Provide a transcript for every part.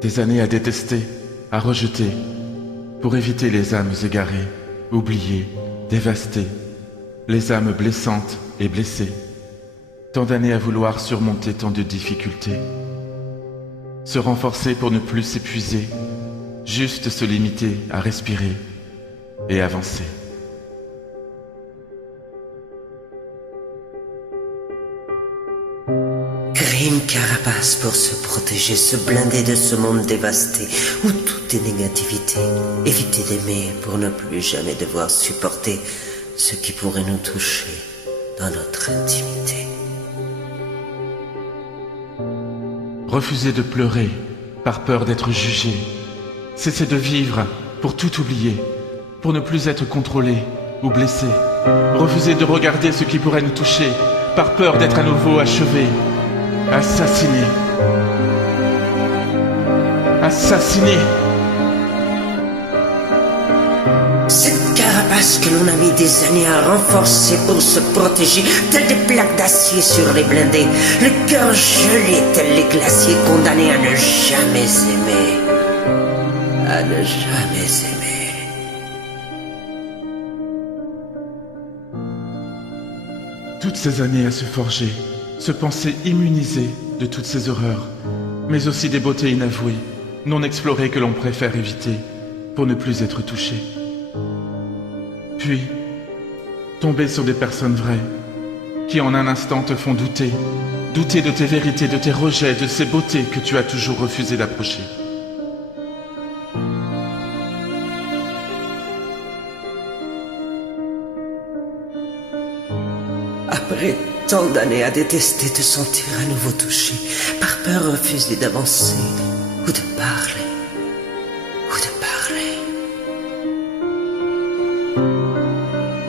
Des années à détester, à rejeter, pour éviter les âmes égarées, oubliées, dévastées, les âmes blessantes et blessées. Tant d'années à vouloir surmonter tant de difficultés. Se renforcer pour ne plus s'épuiser, juste se limiter à respirer et avancer. Créer une carapace pour se protéger, se blinder de ce monde dévasté où tout est négativité. Éviter d'aimer pour ne plus jamais devoir supporter ce qui pourrait nous toucher dans notre intimité. Refuser de pleurer par peur d'être jugé. Cesser de vivre pour tout oublier, pour ne plus être contrôlé ou blessé. Refuser de regarder ce qui pourrait nous toucher par peur d'être à nouveau achevé. Assassiné. Assassiné. Cette carapace que l'on a mis des années à renforcer pour se protéger, telles des plaques d'acier sur les blindés, le cœur gelé tel les glaciers, condamnés à ne jamais aimer. À ne jamais aimer. Toutes ces années à se forger, se penser immunisé de toutes ces horreurs, mais aussi des beautés inavouées, non explorées que l'on préfère éviter pour ne plus être touché. Puis, tomber sur des personnes vraies, qui en un instant te font douter, douter de tes vérités, de tes rejets, de ces beautés que tu as toujours refusé d'approcher. Après tant d'années à détester te sentir à nouveau touché, par peur refuser d'avancer, ou de parler,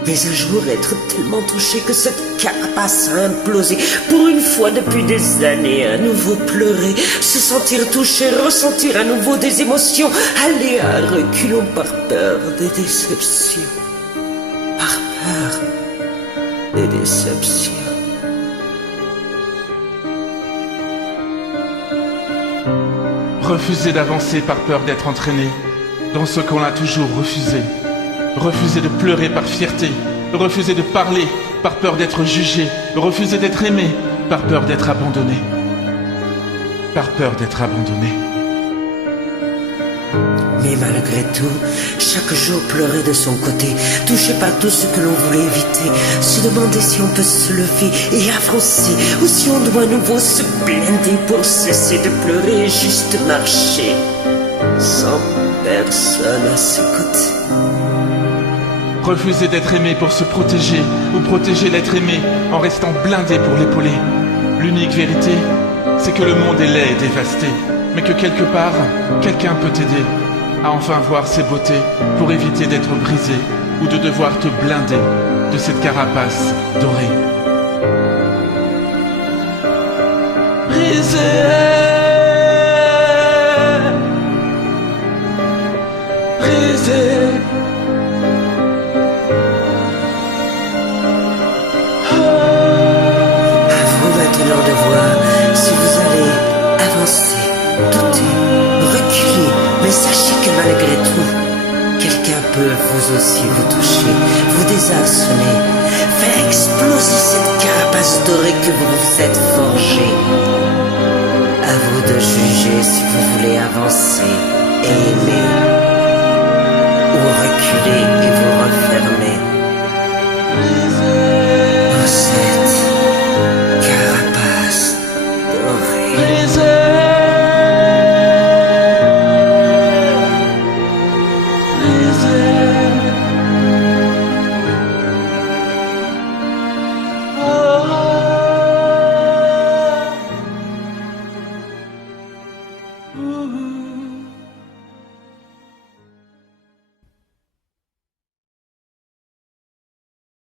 Mais un jour être tellement touché que cette carapace a implosé, pour une fois depuis des années à nouveau pleurer, se sentir touché, ressentir à nouveau des émotions, aller à reculons par peur des déceptions, par peur des déceptions. Refuser d'avancer par peur d'être entraîné dans ce qu'on a toujours refusé. Refuser de pleurer par fierté. Refuser de parler par peur d'être jugé. Refuser d'être aimé par peur d'être abandonné. Par peur d'être abandonné. Mais malgré tout, chaque jour pleurer de son côté, touché par tout ce que l'on voulait éviter, se demander si on peut se lever et avancer, ou si on doit à nouveau se blinder pour cesser de pleurer et juste marcher, sans personne à ses côtés. Refuser d'être aimé pour se protéger, ou protéger l'être aimé en restant blindé pour l'épauler. L'unique vérité, c'est que le monde est laid et dévasté, mais que quelque part, quelqu'un peut t'aider à enfin voir ses beautés pour éviter d'être brisé ou de devoir te blinder de cette carapace dorée. Brisé, brisé. De voir si vous allez avancer, douter, reculer, mais sachez que malgré tout, quelqu'un peut vous aussi vous toucher, vous désarçonner, faire exploser cette carapace dorée que vous vous êtes forgée. À vous de juger si vous voulez avancer et